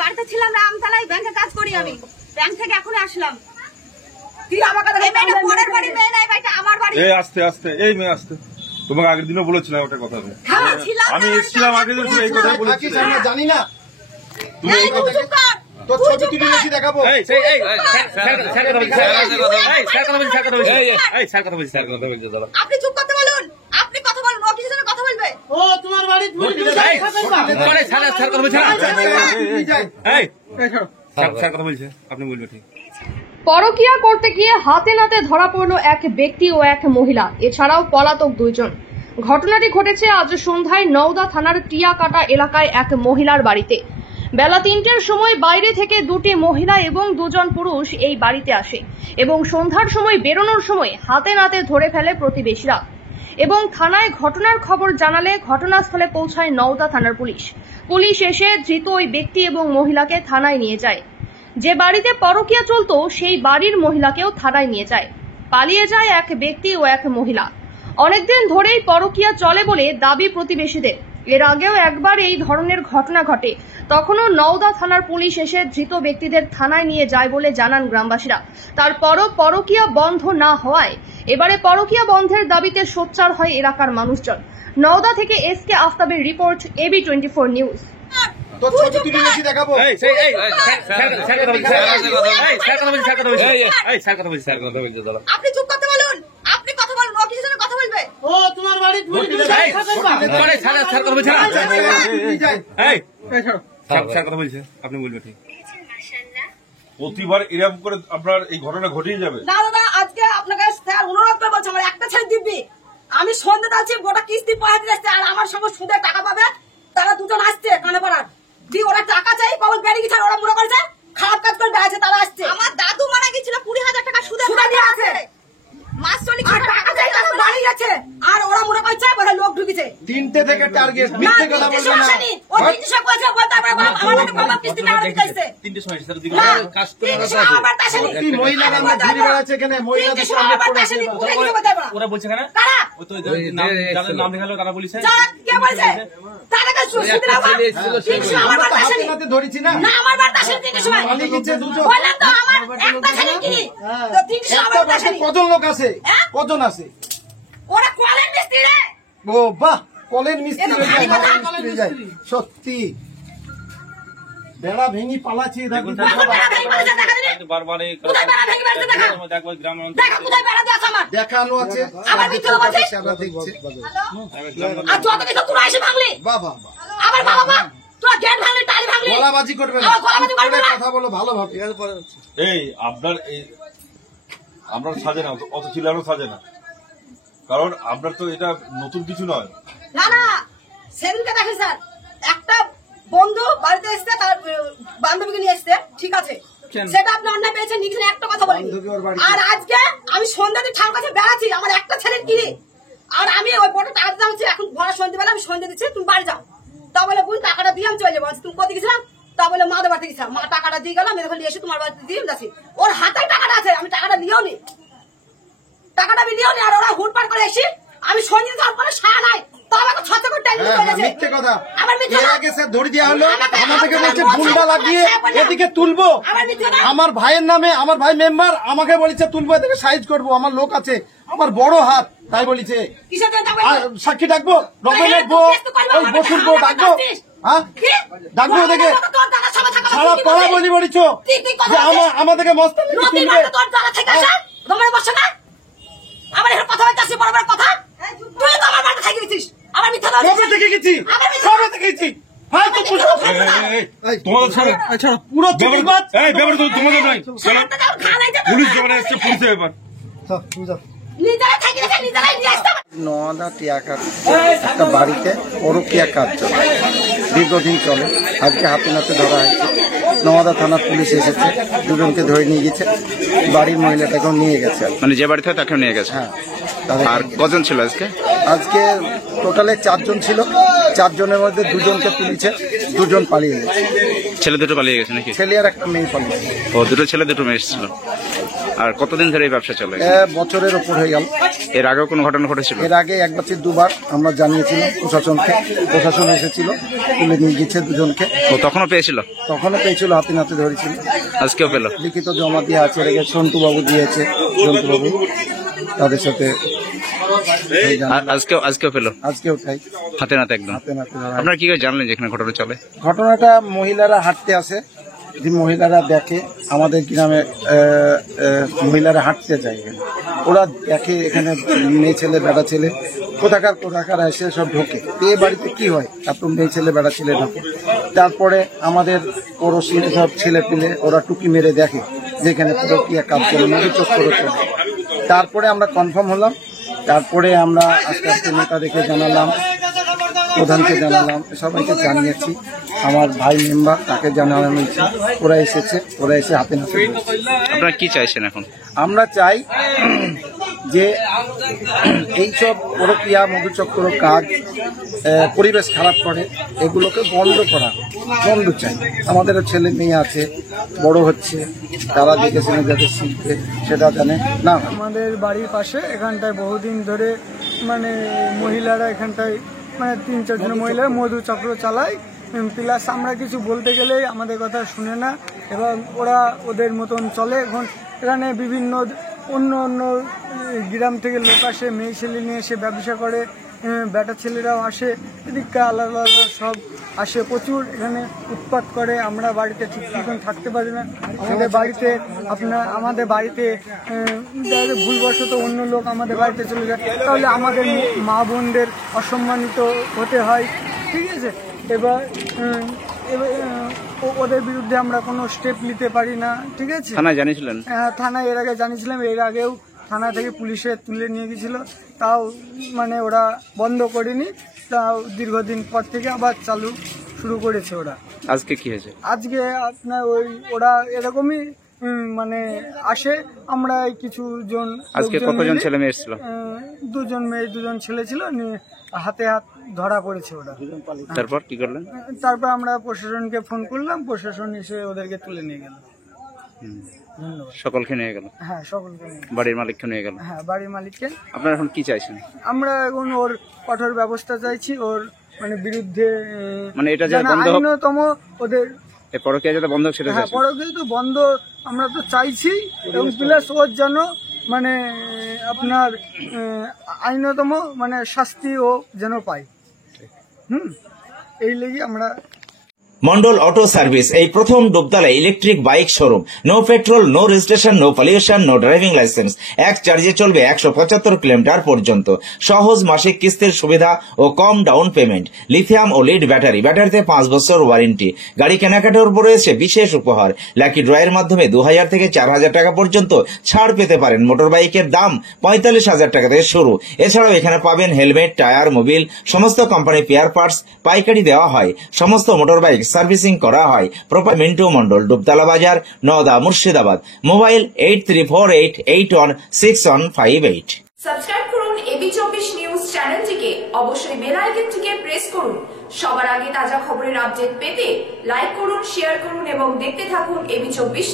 বাড়িতে ছিলাম আমতলায়, ব্যাংকে কাজ করি আমি, ব্যাংক থেকে এখন আসলাম। আস্তে আস্তে এই মেয়ে আসতে, তোমাকে আগের দিনও বলেছিলাম ওটা কথা। আমি এসেছিলাম আগের দিন, এই কথা বলেছি। জানি না তুমি এই কথা তোর ছবি তুলে নিয়েছি দেখাবো। আপনি চুপ করতে বলুন, আপনি কথা বলুন, ও কিছু কথা বলবে। ও তোমার বাড়ি কথা বলছে, আপনি বলবে ঠিক। পরকীয়া করতে গিয়ে হাতে নাতে ধরা পড়ল এক ব্যক্তি ও এক মহিলা, এছাড়াও পলাতক দুইজন। ঘটনাটি ঘটেছে আজ সন্ধ্যায় নওদা থানার টিয়াকাটা এলাকায় এক মহিলার বাড়িতে। বেলা ৩টের সময় বাইরে থেকে দুটি মহিলা এবং দুজন পুরুষ এই বাড়িতে আসে এবং সন্ধ্যার সময় বেরোনোর সময় হাতে নাতে ধরে ফেলে প্রতিবেশীরা এবং থানায় ঘটনার খবর জানালে ঘটনাস্থলে পৌঁছায় নওদা থানার পুলিশ। পুলিশ এসে ধৃত ওই ব্যক্তি এবং মহিলাকে থানায় নিয়ে যায়। যে বাড়িতে পরকীয়া চলত সেই বাড়ির মহিলাকেও থানায় নিয়ে যায়। পালিয়ে যায় এক ব্যক্তি ও এক মহিলা। অনেকদিন ধরেই পরকীয়া চলে বলে দাবি প্রতিবেশীদের। এর আগেও একবার এই ধরনের ঘটনা ঘটে, তখনও নওদা থানার পুলিশ এসে ধৃত ব্যক্তিদের থানায় নিয়ে যায় বলে জানান গ্রামবাসীরা। তারপরও পরকীয়া বন্ধ না হওয়ায় এবারে পরকীয়া বন্ধের দাবিতে সোচ্চার হয় এলাকার মানুষজন। নওদা থেকে এসকে আফতাবের রিপোর্ট, AB24 নিউজ। আপনি চুপ করতে বলুন, আপনি কথা বলুন, ও কিছু কথা বলবে। ও তোমার বাড়ি কথা বলছে, আপনি বলবে ঠিক। প্রতিবার এরকম করে আপনার এই ঘটনা ঘটেই যাবে। না দাদা, আজকে আপনাকে অনুরোধ করে বলছি, আমার একটা ছেলে দিব্যি, আমি সন্ধ্যে যাচ্ছি, গোটা কিস্তি পয়সা দিয়ে আসছে, আর আমার সঙ্গে সুদের টাকা পাবে, তারা দুজন আসছে কানে পাড়ার দিয়ে, ওরা টাকা চাই পাবো বেরিয়ে গেছে, ওরা মনে করছে খারাপ কাজ করে বেড়াচ্ছে, তারা আসছে। আমার দাদু মারা গেছিল, 20,000 টাকা সুদে দিয়ে আছে, মাস চলি টাকা চাই, তারা বাড়ি গেছে, আর ওরা মনে করছে বোধহয় লোক ঢুকেছে। 3টে থেকে টার্গেট, মিথ্যে কথা বলছে না। ও 3টে সময় বলছে, তারপরে আমাদের বাবা কিস্তি টাকা দিতেছে। 3টে সময় স্যার দিকে কাস্টমার আছে, কি মহিলারা ঘুরে বেড়াচ্ছে এখানে, মহিলাদের সামনে ওরা বলছে কেন? ওই তো যাদের নাম লেখালো তারা বলেছে, কে বলছে তারা কাছে সুদের আমার হাতে নাতে ধরেছি না। না আমার বাড়িতে আসেন 3টে সময়, পালিয়ে গেছে দুজন। বললাম তো আমার একটা ছেলে কি তো 3টে সময় আমার বাড়িতে আসেন। কজন লোক আছে? কজন আছে? ওরা কলের মিস্ত্রি রে। ও বাহ, কলের মিস্ত্রি যায় সত্যি। বেড়া ভেঙে পালাচ্ছে, দেখানো আছে, গলাবাজি করবে না, কথা বলো ভালোভাবে। এই আপনার সাজে না, অত চিল্লানো সাজে না, কারণ আপনার তো এটা নতুন কিছু নয়। না না, সেদিনকে দেখেন স্যার, একটা বন্ধু বাড়িতে এসছে, তার বান্ধবীকে নিয়ে এসছে, ঠিক আছে, সেটা আপনি অন্যায় পেয়েছেন, নিখেন একটা কথা বলেন। আর আজকে আমি সন্ধ্যাতে ঠাকুর কাছে বেড়াচ্ছি, আমার একটা ছেলে কি, আর আমি ওই বড় টাকা দিতে হচ্ছে, এখন ভরা সন্ধ্যেবেলা আমি সন্ধ্যে দিচ্ছি, তুমি বাড়ি যাও। তা বলে বোন টাকাটা দিয়ে আমি চলে যাবো। তুমি কোথায় গেছিলাম? তা বলে মাদের বাড়িতে গেছিলাম, মা টাকাটা দিয়ে গেলাম, এখন নিয়ে এসে তোমার বাড়িতে দিয়ে যাচ্ছি। ওর হাতে টাকাটা আছে, আমি টাকাটা নিয়েও নি, টাকাটা আমি নিয়েও নি। আর ওরা হুটপাট করে এসে আমি সন্ধ্যে যাওয়ার পরে সারা নাই, মিথ্যে কথা। এর আগে স্যার ধরে দেওয়া হলো, আমাদেরকে বলছে গুন্ডা লাগিয়ে এদিকে তুলবো, আমার ভাইয়ের নামে, আমার ভাই মেম্বার, আমাকে বলেছে তুলবো, এদিকে সাইজ করবো, আমার লোক আছে, আমার বড় হাত, তাই বলেছে। সাক্ষী ডাকবো, রকম ডাকবো, ওই বসুর বউ ডাকবো, হ্যাঁ ডাকবো, ওদেরকে সারা পাড়া বলি বলিছ যে আমাদেরকে মস্ত তুলবে। আমার এখানে কথা বলতে আসি, বড় বড় কথা, তুই তো আমার বাড়িতে থেকে গেছিস, আমার মিথ্যা কথা কবে থেকে গেছি, কবে থেকে গেছি, তোমাদের ছাড়া পুরো চিঠিবাজ, এই ব্যাপারে তো তোমাদের নাই, পুলিশ জমানে এসছে, পুলিশের ব্যাপার। নওদা টিয়াকাট একটা বাড়িতে পরকীয়া কাজ চলে, দীর্ঘদিন চলে। আজকে হাতে নাতে ধরা হয়েছে, নওদা থানার পুলিশ এসেছে, দুজনকে ধরে নিয়ে গেছে, বাড়ির মহিলাটাকেও নিয়ে গেছে, মানে যে বাড়িতে তাকেও নিয়ে গেছে। হ্যাঁ। আর কজন ছিল আজকে? আজকে টোটালে 4 জন ছিল, 4 জনের মধ্যে 2 জনকে তুলেছে, 2 জন পালিয়ে গেছে। ছেলে দুটো পালিয়ে গেছে নাকি? ছেলে আর একটা মেয়ে পালিয়ে গেছে। ও, দুটো ছেলে দুটো মেয়ে এসেছিল। আর কতদিন ধরে এই ব্যবসা চলে? বছরের ওপর হয়ে গেল। এর আগেও কোনো ঘটনা ঘটেছিল? এর আগে 1 বছর 2বার আমরা জানিয়েছিলাম প্রশাসনকে, প্রশাসন এসেছিল, তুলে নিয়ে গেছে 2 জনকে। ও তখনও পেয়েছিল? তখনও পেয়েছিল, হাতে নাতে ধরেছিল। আজকেও পেল? লিখিত জমা দিয়ে আছে, সন্টু বাবু দিয়েছে, সন্টু বাবু তাদের সাথে। আজকেও পেল? আজকেও তাই, হাতে নাতে একদম। হাতে নাতে। আপনারা কি করে জানলেন যেখানে ঘটনা চলে? ঘটনাটা মহিলারা হাঁটতে আসে, যে মহিলারা দেখে আমাদের গ্রামে মহিলারা হাঁটতে যায়, ওরা দেখে এখানে মেয়ে ছেলে বেড়া ছেলে কোথাকার এসে সব ঢোকে। এই বাড়িতে কি হয়, এত মেয়ে ছেলে বেড়া ছেলে ঢোকে। তারপরে আমাদের পড়োশি সব ছেলে পেলে ওরা টুকি মেরে দেখে যেখানে পুরো কি কাজ করে, নদী চক্কর চলে। তারপরে আমরা কনফার্ম হলাম, তারপরে আমরা আস্তে আস্তে নেতাদেরকে জানালাম, প্রধানকে জানালাম, সবাইকে জানিয়েছি। আমার ভাই মেম্বার তাকে জানানো হয়েছে, ওরা এসেছে, ওরা এসে হাতে নাতে। আপনারা কি চাইছেন এখন? আমরা চাই যে এইসব প্রক্রিয়া মধুচক্র কাজ পরিবেশ খারাপ করে, এগুলোকে বন্ধ করা, বন্ধ চাই। আমাদেরও ছেলে মেয়ে আছে, বড় হচ্ছে, তারা দেখে শুনে যাতে শিখবে সেটা জানে না। আমাদের বাড়ির পাশে এখানটায় বহুদিন ধরে মানে মহিলারা এখানটায় মানে 3-4 জন মহিলা মধুচক্র চালায়, প্লাস আমরা কিছু বলতে গেলেই আমাদের কথা শুনে না এবং ওরা ওদের মতন চলে। এখন এখানে বিভিন্ন অন্য গ্রাম থেকে লোক আসে, মেয়ে ছেলে নিয়ে এসে ব্যবসা করে, বেটা ছেলেরাও আসে, এদিকটা আলাদা আলাদা সব আসে, প্রচুর এখানে উৎপাত করে। আমরা বাড়িতে ঠিক মতন থাকতে পারি না। আমাদের বাড়িতে ভুলবশত অন্য লোক আমাদের বাড়িতে চলে যায়, তাহলে আমাদের মা বোনদের অসম্মানিত হতে হয়, ঠিক আছে। এবার ওদের বিরুদ্ধে আমরা কোনো স্টেপ নিতে পারি না, ঠিক আছে। থানায় জানিয়েছিলেন? হ্যাঁ, থানায় এর আগে জানিয়েছিলাম। এর আগেও থানা থেকে পুলিশে তুলে নিয়ে গেছিল, তাও মানে ওরা বন্ধ করেনি, তাও দীর্ঘদিন পর থেকে আবার শুরু করেছে ওরা। আজকে কি হয়েছে? আজকে আপনার ওরা এরকমই মানে আসে, আমরা কিছু জন। আজকে কতজন ছেলে মেয়ে এসেছিল? 2 জন মেয়ে 2 জন ছেলে ছিল, হাতে হাত ধরা পড়েছে ওরা। তারপর কি করলেন? তারপর আমরা প্রশাসনকে ফোন করলাম, প্রশাসন এসে ওদেরকে তুলে নিয়ে গেল। ধন্যবাদ। সকলকে নিয়ে গেল? হ্যাঁ, সকলকে নিয়ে। বাড়ির মালিককে নিয়ে গেল? হ্যাঁ, বাড়ির মালিককে। আপনারা এখন কি চাইছেন? আমরা এখন ওর কঠোর ব্যবস্থা চাইছি, ওর মানে বিরুদ্ধে, মানে এটা যে বন্ধ হোক, আইনতম ওদের এই পরকীয়া যাতে বন্ধ হোক সেটা হ্যাঁ, চাইছেন? পরকীয়া তো বন্ধ আমরা তো চাইছি, এবং প্লাস ওর যেন মানে আপনার আইনতম মানে শাস্তি ও যেন পায়। এই লেগে আমরা। মন্ডল অটো সার্ভিস এই প্রথম ডুবতলায় electric bike showroom. No petrol, no registration, no pollution, no driving licence. এক চার্জে চলবে 175 কিলোমিটার পর্যন্ত। সহজ মাসিক কিস্তির সুবিধা ও কম ডাউন পেমেন্ট। লিথিয়াম ও লিড ব্যাটারিতে 5 বছর ওয়ারেন্টি। গাড়ি কেনাকাটার উপর রয়েছে বিশেষ উপহার। লাকি ড্রয়ের মাধ্যমে 2000 থেকে 4000 টাকা পর্যন্ত ছাড় পেতে পারেন। মোটর বাইকের দাম 45,000 টাকা থেকে শুরু। এছাড়াও এখানে পাবেন হেলমেট, টায়ার, মোবিল, সমস্ত কোম্পানির পেয়ার পার্টস পাইকারি দেওয়া হয়। সমস্ত মোটর বাইক সার্ভিসিং করা হয়। প্রপার মিন্টু মন্ডল, ডুবতলা বাজার, নওদা, মুর্শিদাবাদ। মোবাইল 8348816158। সাবস্ক্রাইব করুন AB24 নিউজ চ্যানেলটিকে, অবশ্যই বেল আইকনটিকে প্রেস করুন। সবার আগে তাজা খবরের আপডেট পেতে লাইক করুন, শেয়ার করুন এবং দেখতে থাকুন AB24।